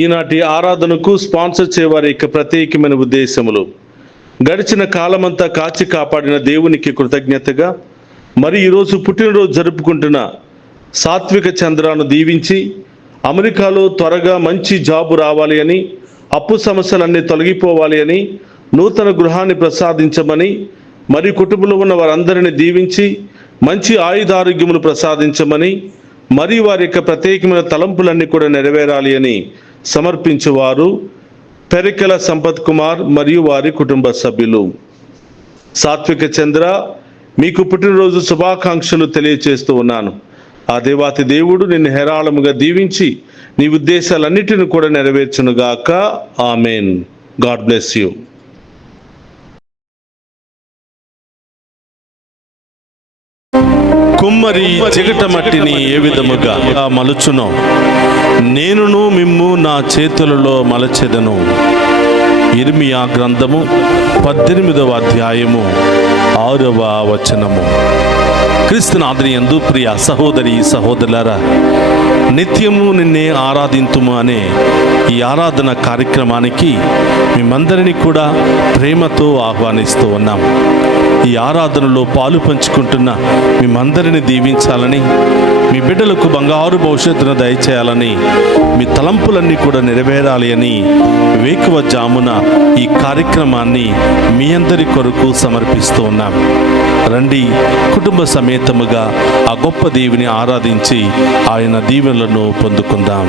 ఈనాటి ఆరాధనకు స్పాన్సర్ చేయవారి యొక్క ప్రత్యేకమైన ఉద్దేశములు, గడిచిన కాలమంతా కాచి కాపాడిన దేవునికి కృతజ్ఞతగా మరి ఈరోజు పుట్టినరోజు జరుపుకుంటున్న సాత్విక చంద్రాను దీవించి అమెరికాలో త్వరగా మంచి జాబు రావాలి అని, అప్పు సమస్యలన్నీ తొలగిపోవాలి అని, నూతన గృహాన్ని ప్రసాదించమని, మరి కుటుంబంలో ఉన్న వారందరినీ దీవించి మంచి ఆయుధారోగ్యములు ప్రసాదించమని, మరి వారి యొక్క ప్రత్యేకమైన తలంపులన్నీ కూడా నెరవేరాలి అని సమర్పించేవారు పెరికెల సంపత్ కుమార్ మరియు వారి కుటుంబ సభ్యులు. సాత్విక చంద్ర, మీకు పుట్టినరోజు శుభాకాంక్షలు తెలియచేస్తూ ఉన్నాను. ఆ దేవాతి దేవుడు నిన్ను హేరాళముగా దీవించి నీ ఉద్దేశాలన్నిటిని కూడా నెరవేర్చునుగాక. ఆమెన్. God bless you. కుమ్మరి చిగట మట్టిని ఏ విధముగా మలుచునో నేనును మిమ్ము నా చేతులలో మలచెదను. ఇర్మియా గ్రంథము 18వ అధ్యాయము 6వ వచనము. క్రీస్తునాథునియందు ప్రియ సహోదరి సహోదరులారా, నిత్యము నిన్నే ఆరాధింతుము అనే ఈ ఆరాధన కార్యక్రమానికి మేమందరినీ కూడా ప్రేమతో ఆహ్వానిస్తూ ఉన్నాం. ఈ ఆరాధనలో పాలు పంచుకుంటున్న మేమందరినీ దీవించాలని, మీ బిడ్డలకు బంగారు భవిష్యత్తును దయచేయాలని, మీ తలంపులన్నీ కూడా నెరవేరాలి అని వేకువ జామున ఈ కార్యక్రమాన్ని మీ అందరి కొరకు సమర్పిస్తూ ఉన్నాం. రండి, కుటుంబ సమేతముగా ఆ గొప్ప దేవుని ఆరాధించి ఆయన దీవెనలను పొందుకుందాం.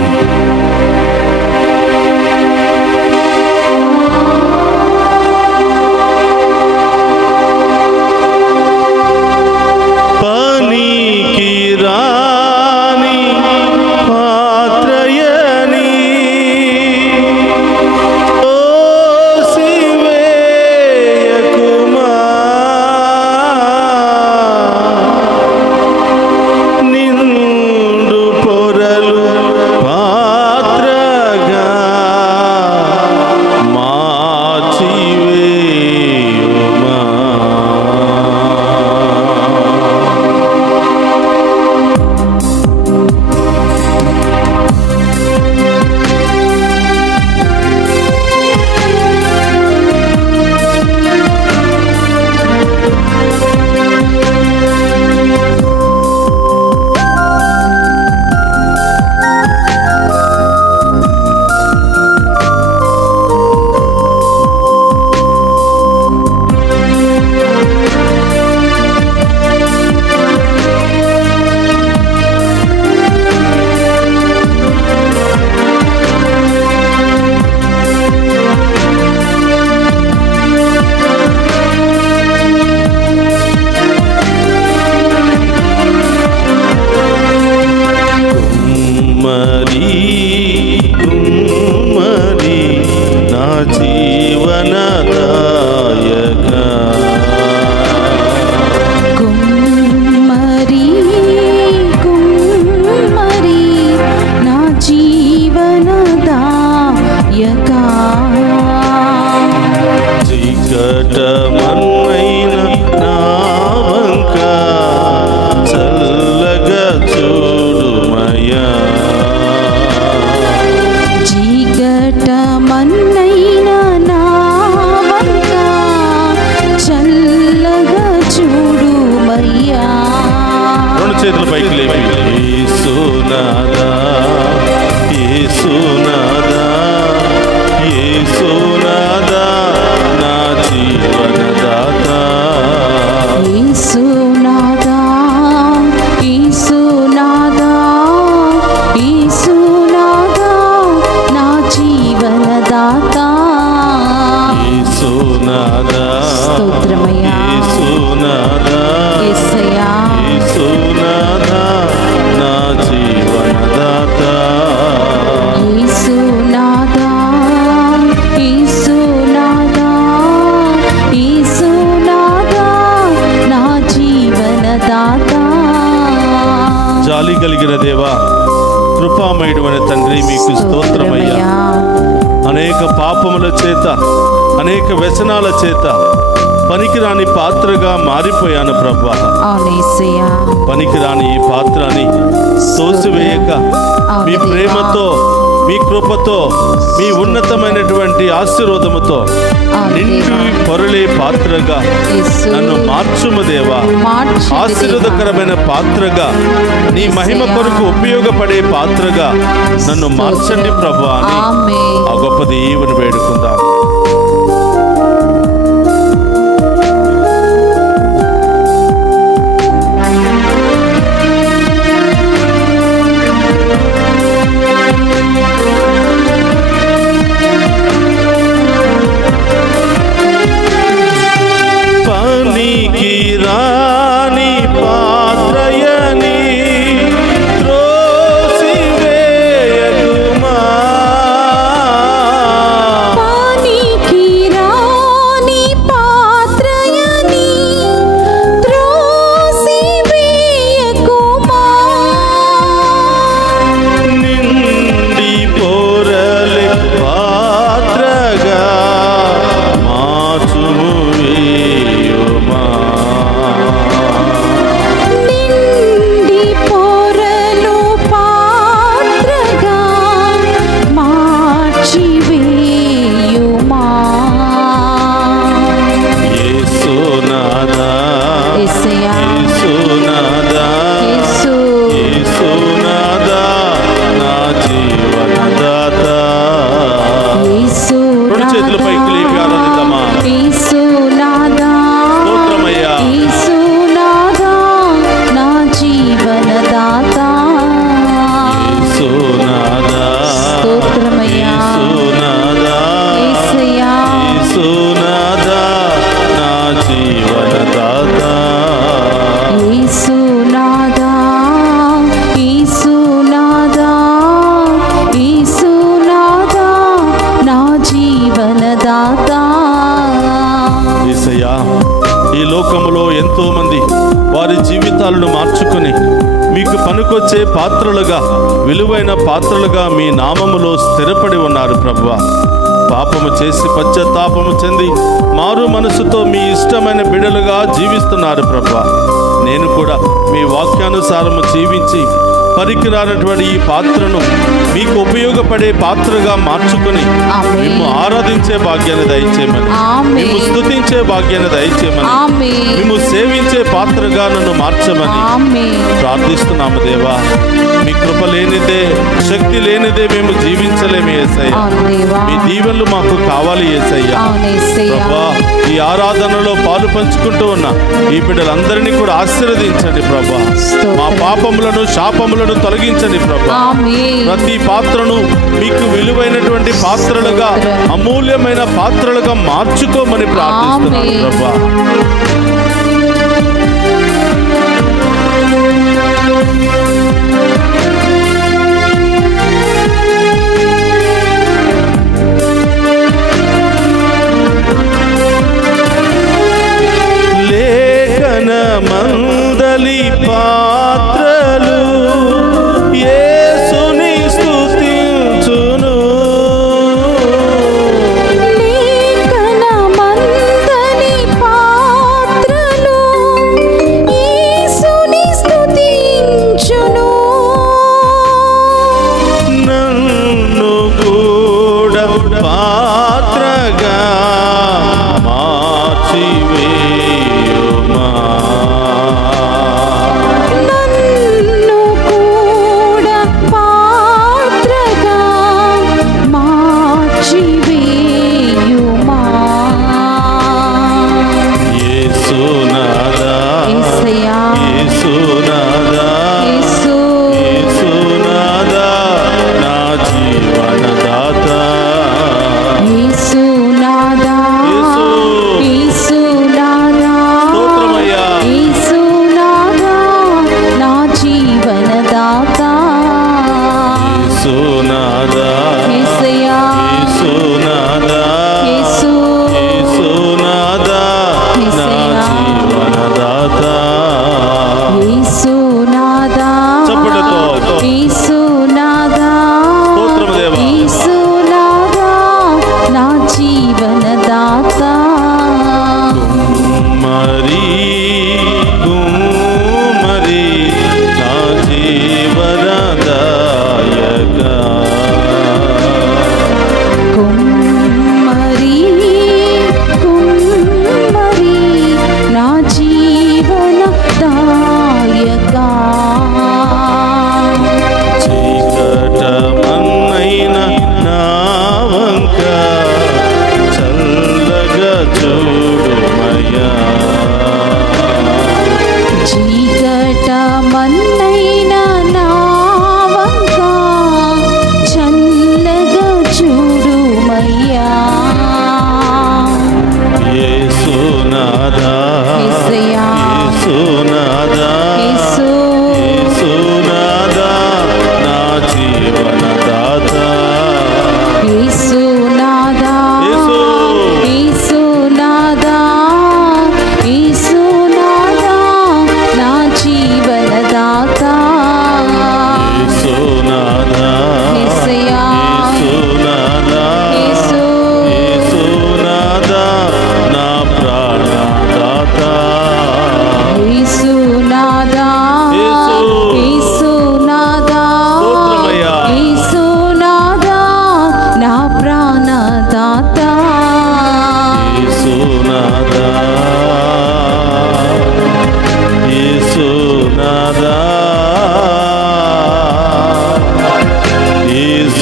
చేతులు పైకి లేపి యేసునాథా యేసునాథా యేసునాథా నా జీవనదాత. యేసునాథా యేసునాథా యేసునాథా నా జీవనదాత. యేసునాథా స్తోత్రమయ్యా యేసునాథా యేసయ్యా యేసునాథా నా జీవనదాత. యేసునాథా యేసునాథా యేసునాథా నా జీవనదాత. జాలి కలిగిన దేవా, కృపామయుడైన తండ్రి, మీకు స్తోత్రమయ్యా. అనేక పాపముల చేత, అనేక వ్యసనాల చేత పనికిరాని పాత్రగా మారిపోయాను ప్రభువా. పనికిరాని ఈ పాత్రని తోసివేయక మీ ప్రేమతో మీ కృపతో, మీ ఉన్నతమైనటువంటి ఆశీర్వాదముతో నిండి పొరలే పాత్రగా నన్ను మార్చుము దేవా. ఆశీర్వాదకరమైన పాత్రగా, నీ మహిమ కొరకు ఉపయోగపడే పాత్రగా నన్ను మార్చండి ప్రభువా అని ఆ గొప్ప దేవుని వేడుకుందాం. పనికి రాని పాత్రయని త్రోసివేయకుమా. పనికి రాని పాత్రయని త్రోసివేయకుమా. నిండి పొరలే పాత్రగా మార్చుము వేయుమా. నిండి పొరలు పాత్రగా మార్చివేయుమా. యేసునాథా, యేసయ్యా, యేసునాథా, యేసు, యేసునాథా, నా జీవనదాత. యేసు రెండు చేతులు పైకి లేపి ఆరాధిద్దామా. యేసునాథా, స్తోత్రమయ్యా. యేసునాథా, నా జీవనదాత. యేసునాథా, స్తోత్రమయ్యా. యేసునాథా, యేసయ్యా, యేసునాథా, నా జీవనదాత. యేసునాథా, యేసునాథా, యేసునాథా, నా జీవనదాత. యేసయ్యా, ఈ లోకములో ఎంతో మంది వారి జీవితాలను మార్చుకొని మీకు పనికొచ్చే పాత్రలుగా, విలువైన పాత్రలుగా మీ నామములో స్థిరపడి ఉన్నారు ప్రభువా. పాపము చేసి పశ్చాత్తాపము చెంది మారు మనసుతో మీ ఇష్టమైన బిడ్డలుగా జీవిస్తున్నారు ప్రభువా. నేను కూడా మీ వాక్యానుసారము జీవించి పనికిరానటువంటి ఈ పాత్రను మీకు ఉపయోగపడే పాత్రగా మార్చుకుని ఆమేన్. మేము ఆరాధించే భాగ్యాన్ని దయచేయమని, ఆమేన్. మేము స్తుతించే భాగ్యాన్ని దయచేయమని, ఆమేన్. మేము సేవించే పాత్రగా నన్ను మార్చమని ఆమేన్. ప్రార్థిస్తున్నాము దేవా. మీ కృప లేనిదే, శక్తి లేనిదే మేము జీవించలేము యేసయ్య. అవును దేవా. మీ దీవెనలు మాకు కావాలి యేసయ్య. అవును యేసయ్యా. ప్రభా, ఈ ఆరాధనలో పాలు పంచుకుంటూ ఉన్న ఈ బిడ్డలందరినీ కూడా ఆశీర్వదించండి ప్రభా. స్తోత్రం. మా పాపములను, శాపములను తొలగించండి ప్రభా. ఆమేన్. ప్రతి పాత్రను మీకు విలువైనటువంటి పాత్రలుగా, అమూల్యమైన పాత్రలుగా మార్చుకోమని ప్రార్థిస్తున్నాను ఆమేన్. ప్రభా. లేఖన మందలి పాత్రలు యేసుని స్తుతించును. లేఖన మందని పాత్ర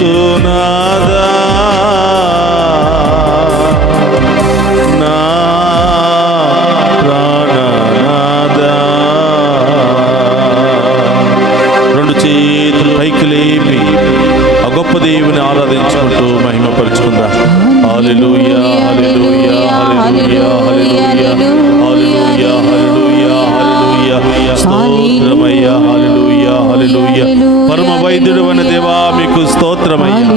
యేసునాథా నా ప్రాణనాథా. రెండు చేతులు పైకి లేపి ఆ గొప్ప దేవుని ఆరాధించుకుంటూ మహిమపరుచుకుందాం. హల్లెలూయా హల్లెలూయా హల్లెలూయా హల్లెలూయా హల్లెలూయా హల్లెలూయా హల్లెలూయా. స్తోత్రమయ్యా. హల్లెలూయా హల్లెలూయా. పరమ వైద్యుడు అనే దేవా మీకు స్తోత్రమయ్యా.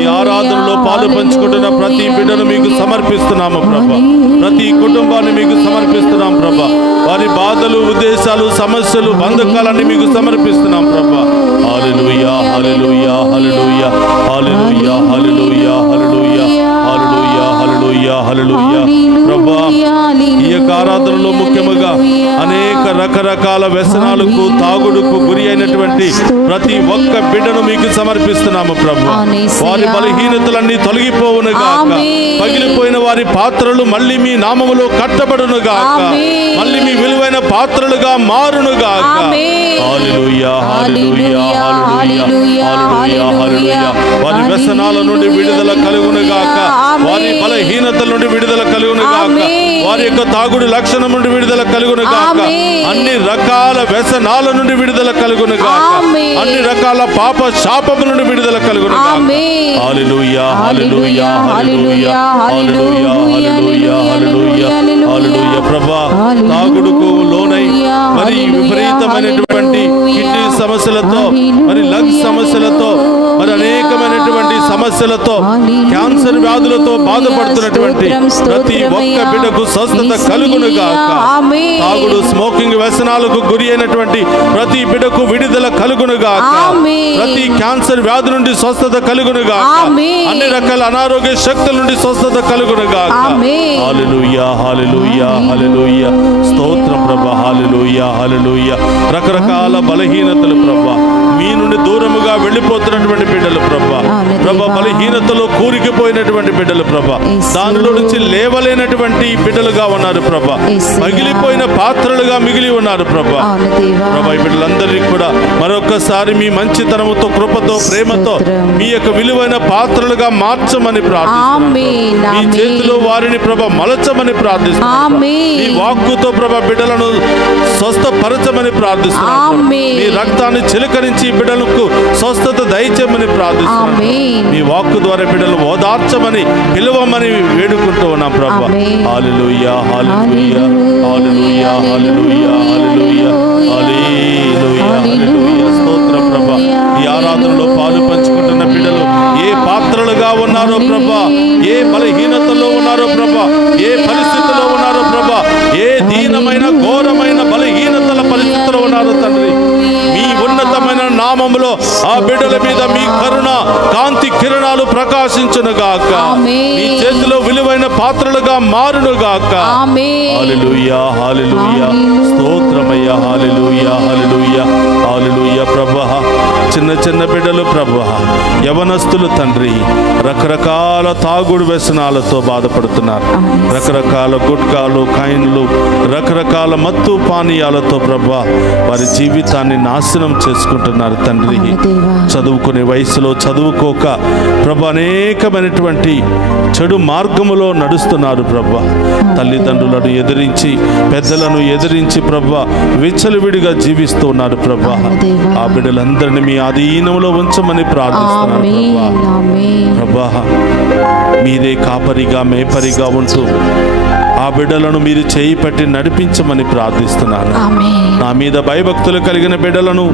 ఈ ఆరాధనలో పాలు పంచుకుంటున్న ప్రతి బిడ్డను మీకు సమర్పిస్తున్నాము ప్రభా. ప్రతి కుటుంబాన్ని మీకు సమర్పిస్తున్నాం ప్రభా. వారి బాధలు, ఉద్దేశాలు, సమస్యలు, బంధకాలన్నీ మీకు సమర్పిస్తున్నాం ప్రభా. హల్లెలూయా హల్లెలూయా హల్లెలూయా హల్లెలూయా హల్లెలూయా హల్లెలూయా హల్లెలూయా హల్లెలూయా హల్లెలూయా. ప్రభా, ఈ యొక్క ఆరాధనలో ముఖ్యముగా అనేక రకరకాల వ్యసనాలకు, తాగుడుకు గురి అయినటువంటి ప్రతి ఒక్క బిడ్డను మీకు సమర్పిస్తున్నాము ప్రభా. వారి బలహీనతలన్నీ తొలగిపోవును గాక. పగిలిపోయిన వారి పాత్రలు మళ్ళీ మీ నామములో కట్టబడును గాక. మళ్ళీ మీ విలువైన పాత్రలుగా మారును గాక. హల్లెలూయా హల్లెలూయా హల్లెలూయా హల్లెలూయా హల్లెలూయా. వారి వ్యసనాల నుండి విడుదల కలుగును గాక. వారి బలహీనతల నుండి విడుదల కలుగును గాక. వారి యొక్క తాగుడు లక్షణం నుండి విడుదల కలుగును గాక. అన్ని రకాల వ్యసనాల నుండి విడుదల కలుగును గాక. అన్ని రకాల పాప శాపము నుండి విడుదల కలుగును గాక. హల్లెలూయా హల్లెలూయా హల్లెలూయా హల్లెలూయా హల్లెలూయా హల్లెలూయా హల్లెలూయా. ప్రభా, తాగుడుకు లోనై మరి విపరీతమైనటువంటి కిడ్నీ సమస్యలతో, మరి లంగ్స్ సమస్యలతో, మరి అనేకమైనటువంటి సమస్యలతో, క్యాన్సర్ వ్యాధులతో బాధపడుతున్నటువంటి ప్రతి ఒక్క బిడ్డకు స్వస్థత కలుగును గాక. తాగుడు, స్మోకింగ్ వ్యసనాలకు గురి అయినటువంటి ప్రతి బిడ్డకు విడుదల కలుగును గాక. ప్రతి క్యాన్సర్ వ్యాధి నుండి స్వస్థత కలుగును గాక. అన్ని రకాల అనారోగ్య శక్తుల నుండి స్వస్థత కలుగును గాక. హల్లెలూయా హల్లెలూయా హల్లెలూయా. స్తోత్రం ప్రభా. హల్లెలూయా హల్లెలూయా. రకరకాల బలహీనతలు ప్రభా, మీ నుండి దూరముగా వెళ్ళిపోతున్నటువంటి బిడ్డలు ప్రభా. ప్రభా, బలహీనతలో కూరికిపోయినటువంటి బిడ్డలు ప్రభా, దానిలో నుంచి లేవలేనటువంటి బిడ్డలుగా ఉన్నారు ప్రభా. పగిలిపోయిన పాత్రలుగా మిగిలి ఉన్నారు ప్రభా. ప్రభా, ఈ బిడ్డలందరినీ కూడా మరొకసారి మీ మంచితనముతో, కృపతో, ప్రేమతో మీ యొక్క విలువైన పాత్రలుగా మార్చమని ప్రార్థిస్తున్నాను. మీ చేతిలో వారిని ప్రభా మలచమని ప్రార్థిస్తున్నాను. మీ వాక్కుతో ప్రభా బిడ్డలను స్వస్థపరచమని ప్రార్థిస్తున్నాను. మీ రక్తాన్ని చిలకరించి బిడ్డలకు స్వస్థత దయచేయమని ప్రార్థిస్తున్నాను. మీ వాక్కు ద్వారా బిడ్డలు ఓదార్చమని, పిలువమని వేడుకుంటూ ఉన్నాం ప్రభా. హల్లెలూయా హల్లెలూయా హల్లెలూయా హల్లెలూయా హల్లెలూయా హల్లెలూయా హల్లెలూయా. స్తోత్రం ప్రభా. ఈ ఆరాధనలో పాలు పంచుకుంటున్న బిడ్డలు ఏ పాత్రలుగా ఉన్నారో ప్రభా, ఏ బలహీనతలో ఉన్నారో ప్రభా, ఏ పరిస్థితిలో ఉన్నారో ప్రభా, ఏ దీనమైన ఘోరమైన బలహీనతల పరిస్థితిలో ఉన్నారో తండ్రి, మీ ఉన్నతమైన నామములో ఆ బిడ్డల మీద మీ కరుణ కాంతి కిరణాలు ప్రకాశించును గాక. మీ చేతిలో విలువైన పాత్రలుగా మారును గాక. హల్లెలూయా హల్లెలూయా. స్తోత్రమయ్యా. హల్లెలూయా హల్లెలూయా హల్లెలూయా. ప్రభా, చిన్న చిన్న బిడ్డలు ప్రభా, యవనస్తులు తండ్రి, రకరకాల తాగుడు వ్యసనాలతో బాధపడుతున్నారు. రకరకాల గుట్కాలు, కైన్లు, రకరకాల మత్తు పానీయాలతో ప్రభా వారి జీవితాన్ని నాశనం చేసుకుంటున్నారు తండ్రి. చదువుకునే వయసులో చదువుకోక ప్రభా అనేకమైనటువంటి చెడు మార్గములో నడుస్తున్నారు ప్రభా. తల్లిదండ్రులను ఎదిరించి, పెద్దలను ఎదిరించి ప్రభా విచ్చలవిడిగా జీవిస్తూ ఉన్నారు ప్రభా. ఆ బిడ్డలందరినీ మీ ఆధీనంలో ఉంచమని ప్రార్థిస్తున్నాను ప్రభా. మీదే కాపరిగా, మేపరిగా ఉంటూ ఆ బిడ్డలను మీరు చేయి పట్టి నడిపించమని ప్రార్థిస్తున్నాను. నా మీద భయభక్తులు కలిగిన బిడ్డలను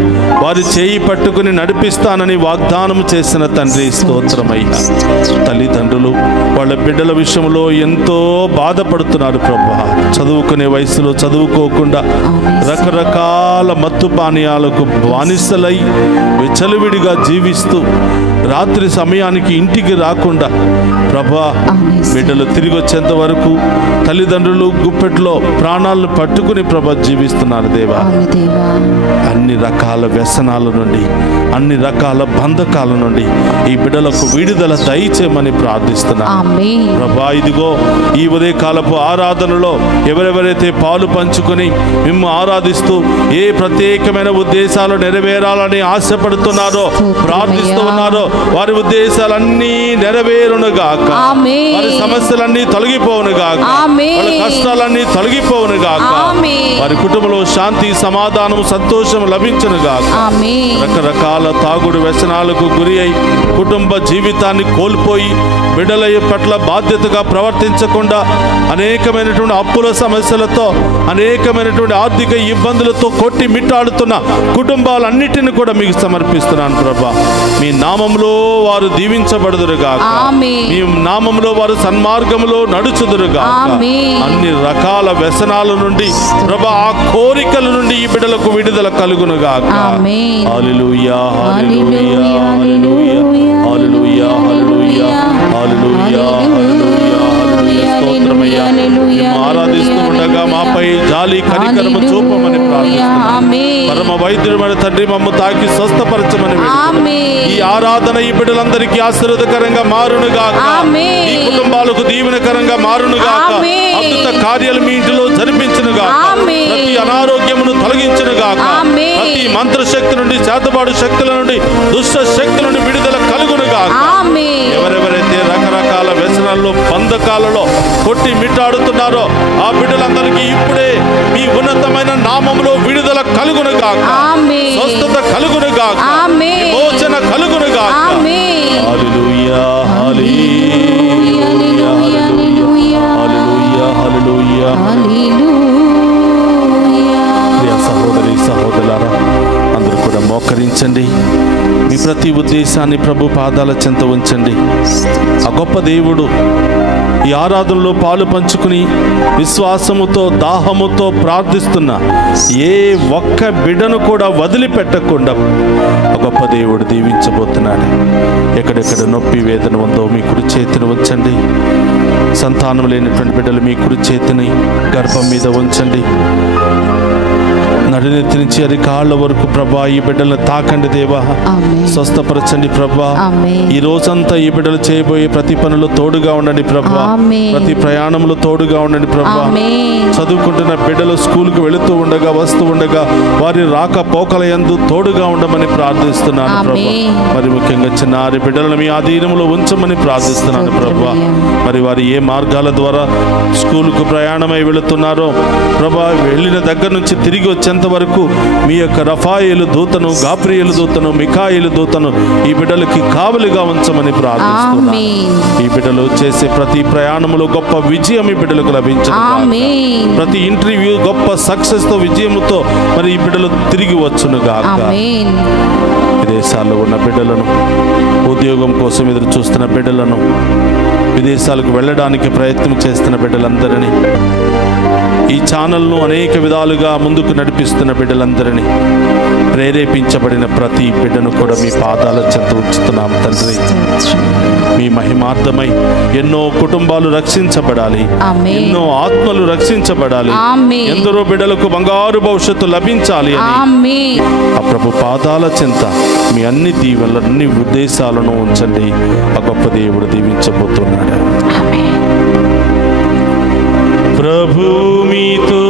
వారి చేయి పట్టుకుని నడిపిస్తానని వాగ్దానం చేసిన తండ్రి స్తోత్రమయ్యా. తల్లిదండ్రులు వాళ్ళ బిడ్డల విషయంలో ఎంతో బాధపడుతున్నారు ప్రభా. చదువుకునే వయసులో చదువుకోకుండా రకరకాల మత్తు పానీయాలకు బానిసలై విచ్చలవిడిగా జీవిస్తూ రాత్రి సమయానికి ఇంటికి రాకుండా ప్రభా బిడ్డలు తిరిగి వచ్చేంత వరకు తల్లిదండ్రులు గుప్పెట్లో ప్రాణాలను పట్టుకుని ప్రభా జీవిస్తున్నారు దేవా. అన్ని రకాల వ్యసనాల నుండి, అన్ని రకాల బంధకాల నుండి ఈ బిడ్డలకు విడుదల దయచేయమని ప్రార్థిస్తున్నాను ప్రభా. ఇదిగో ఈ ఉదయకాలపు ఆరాధనలో ఎవరెవరైతే పాలు పంచుకొని మిమ్ము ఆరాధిస్తూ ఏ ప్రత్యేకమైన ఉద్దేశాలు నెరవేరాలని ఆశపడుతున్నారో, ప్రార్థిస్తూ ఉన్నారో వారి ఉద్దేశాలన్నీ నెరవేరునుగాక. ఆమేన్. వారి సమస్యలన్నీ తొలగిపోవునుగాక. ఆమేన్. వాళ్ళ కష్టాలన్నీ తొలగిపోవునుగాక. ఆమేన్. వారి కుటుంబంలో శాంతి, సమాధానం, సంతోషం లభించునుగాక. ఆమేన్. రకరకాల తాగుడు వ్యసనాలకు గురి అయి కుటుంబ జీవితాన్ని కోల్పోయి బిడ్డల పట్ల బాధ్యతగా ప్రవర్తించకుండా అనేకమైనటువంటి అప్పుల సమస్యలతో, అనేకమైనటువంటి ఆర్థిక ఇబ్బందులతో కొట్టి మిట్టాడుతున్న కుటుంబాలన్నిటిని కూడా మీకు సమర్పిస్తున్నాను ప్రభా. మీ నామములో వారు దీవించబడుదురుగాక. ఆమేన్. మీ నామములో వారు సన్మార్గములో నడుచుదురుగాక. ఆమేన్. అన్ని రకాల వ్యసనాల నుండి ప్రభా, ఆ కోరికల నుండి ఈ బిడ్డలకు విడుదల కలుగునుగాక. ఆమేన్. హల్లెలూయా, హల్లెలూయా, హల్లెలూయా, హల్లెలూయా, హల్లెలూయా, హల్లెలూయా, హల్లెలూయా, హల్లెలూయా, హల్లెలూయా. స్తోత్రమయ్యా. మేము ఆరాధిస్తూ ఉండగా మాపై జాలి కనికరము చూపమని ప్రార్థిస్తున్నాము. ఆమేన్. పరమ వైద్యుడైన తండ్రి, మమ్ము తాకి స్వస్థపరచమని వేడుకుంటున్నాము. ఆమేన్. ఈ ఆరాధన ఈ బిడ్డలందరికీ ఆశీర్వాదకరంగా మారునుగాక. ఆమేన్. ఈ కుటుంబాలకు దీవెనకరంగా మారునుగాక. ఆమేన్. అద్భుత కార్యాలు మీ ఇంటిలో జరిపించునుగాక. ఆమేన్. ప్రతి అనారోగ్యమును తొలగించునుగాక. ఆమేన్. ప్రతి మంత్రశక్తి నుండి, చేతబాటు శక్తుల నుండి, దుష్ట శక్తుల నుండి విడుదల కలుగునుగాక. ఆమేన్. ఎవరెవరైతే రకరకాల వ్యసనాల్లో, బంధకాలలో కొట్టి మిట్టాడుతున్నారో ఆ బిడ్డలందరికీ ఇప్పుడే మీ ఉన్నతమైన నామములో విడుదల కలుగునుగాక. ఆమేన్. స్వస్థత కలుగునుగాక. ఆమేన్. విమోచన కలుగునుగాక. ఆమేన్. హల్లెలూయా, హల్లెలూయా, హల్లెలూయా, హల్లెలూయా, హల్లెలూయా, హల్లెలూయా. హల్లెలూయా. ప్రియ సహోదరి సహోదరులారా, అందరూ కూడా మోకరించండి. మీ ప్రతి ఉద్దేశాన్ని ప్రభు పాదాల చెంత ఉంచండి. ఆ గొప్ప దేవుడు ఈ ఆరాధనలో పాలు పంచుకుని విశ్వాసముతో, దాహముతో ప్రార్థిస్తున్న ఏ ఒక్క బిడ్డను కూడా వదిలిపెట్టకుండా ఆ గొప్ప దేవుడు దీవించబోతున్నాడు. ఎక్కడెక్కడ నొప్పి, వేదన ఉందో మీ కుడి చేతిని ఉంచండి. సంతానం లేనటువంటి బిడ్డలు మీ కుడి చేతిని గర్భం మీద ఉంచండి. నడినెత్తి నుంచి అరికాళ్ళ వరకు ప్రభా ఈ బిడ్డలను తాకండి దేవా. ఆమేన్. స్వస్థపరచండి ప్రభా. ఆమేన్. ఈ రోజంతా ఈ బిడ్డలు చేయబోయే ప్రతి పనులు తోడుగా ఉండండి ప్రభా. ఆమేన్. ప్రతి ప్రయాణంలో తోడుగా ఉండండి ప్రభా. ఆమేన్. చదువుకుంటున్న బిడ్డలు స్కూల్కి వెళుతూ ఉండగా, వస్తూ ఉండగా వారి రాకపోకల యందు తోడుగా ఉండమని ప్రార్థిస్తున్నాను ప్రభా. ఆమేన్. మరి ముఖ్యంగా చిన్నారి బిడ్డలను మీ ఆధీనంలో ఉంచమని ప్రార్థిస్తున్నాను ప్రభా. మరి వారు ఏ మార్గాల ద్వారా స్కూల్కు ప్రయాణమై వెళుతున్నారో ప్రభా, వెళ్ళిన దగ్గర నుంచి తిరిగి వచ్చేంత వరకు మీ యొక్క రఫాయేలు దూతను, గాబ్రియేలు దూతను, మిఖాయేలు దూతను ఈ బిడ్డలకి కావలిగా ఉంచమని ప్రార్థిస్తున్నాను. ఆమేన్. ఈ బిడ్డలు చేసే ప్రతి ప్రయాణములో గొప్ప విజయం ఈ బిడ్డలకు లభించను. ఆమేన్. ప్రతి ఇంటర్వ్యూ గొప్ప సక్సెస్ తో, విజయముతో మరి ఈ బిడ్డలు తిరిగి వచ్చును గాక. ఆమేన్. విదేశాల్లో ఉన్న బిడ్డలను, ఉద్యోగం కోసం ఎదురు చూస్తున్న బిడ్డలను, విదేశాలకు వెళ్ళడానికి ప్రయత్నం చేస్తున్న బిడ్డలందరినీ, ఈ ఛానల్ను అనేక విధాలుగా ముందుకు నడిపిస్తున్న బిడ్డలందరినీ, ప్రేరేపించబడిన ప్రతి బిడ్డను కూడా మీ పాదాల చెంత ఉంచుతున్నాం తండ్రి. మీ మహిమార్థమై ఎన్నో కుటుంబాలు రక్షించబడాలి. ఆమేన్. ఎన్నో ఆత్మలు రక్షించబడాలి. ఆమేన్. ఎందరో బిడ్డలకు బంగారు భవిష్యత్తు లభించాలి అని ఆమేన్. ఆ ప్రభు పాదాల చెంత మీ అన్ని దీవెనలు, అన్ని ఉద్దేశాలను ఉంచండి. ఆ గొప్ప దేవుడు దీవించబోతున్నాడు. ఆమేన్. ప్రభు మీతో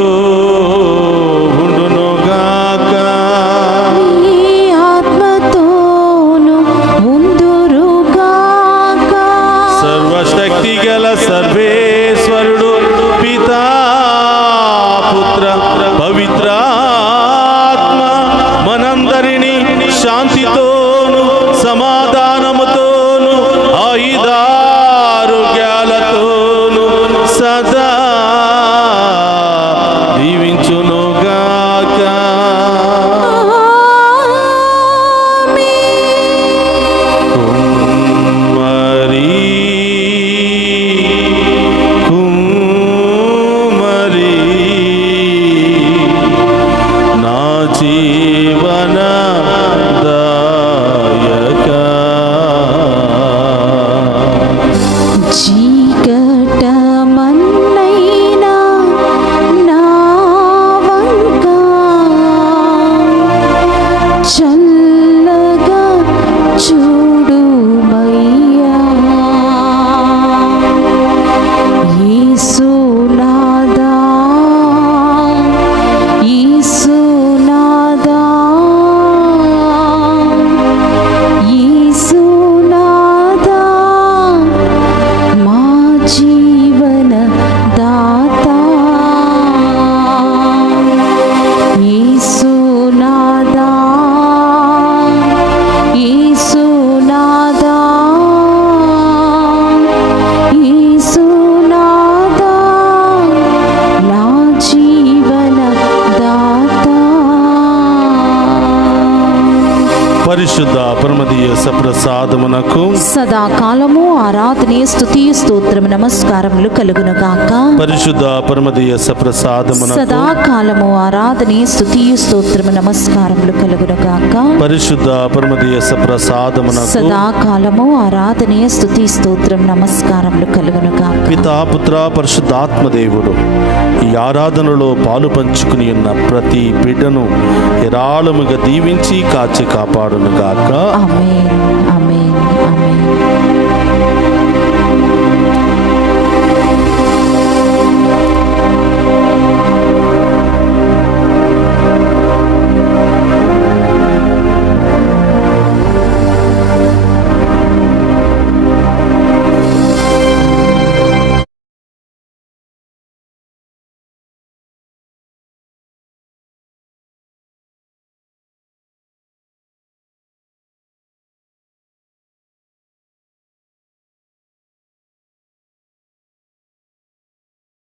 ఉండునుగాక. నీ ఆత్మతోను ఉందురుగాక. సర్వశక్తి గల సర్వేశ్వరుడు పితా, పుత్ర, పవిత్రాత్మ మనందరినీ శాంతితోను, సమాధానముతోను, ఆయుధారోగ్యాలతోను సదా సదాకాలము ఆరాధనే స్తుతి స్తోత్రము నమస్కారములు కలుగును గాక. పరిశుద్ధ పరమదీయ సప్రసాదమునకు సదాకాలము ఆరాధనే స్తుతి స్తోత్రము నమస్కారములు కలుగును గాక. పరిశుద్ధ పరమదీయ సప్రసాదమునకు సదాకాలము ఆరాధనే స్తుతి స్తోత్రం నమస్కారములు కలుగును గాక. పితా పుత్ర పరిశుద్ధాత్మ దేవుడు ఈ ఆరాధనలో పాలు పంచుకుని ఉన్న ప్రతి బిడ్డను ఏరాళముగా దీవించి కాచి కాపాడును గాక. ఆమేన్ ఆమేన్ ఆమేన్.